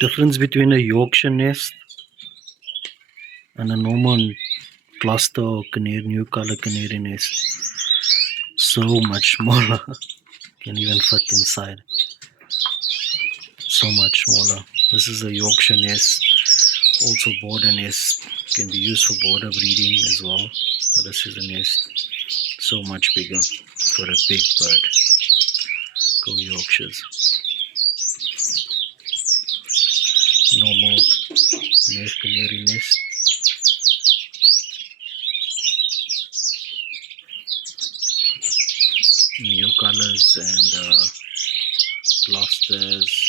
Difference between a Yorkshire nest and a normal cluster or canary, new color canary nest. So much smaller. Can even fit inside. So much smaller. This is a Yorkshire nest. Also border nest. Can be used for border breeding as well. But this is a nest. So much bigger for a big bird. Go Yorkshires. Normal nest, canary nest. New colors and clusters.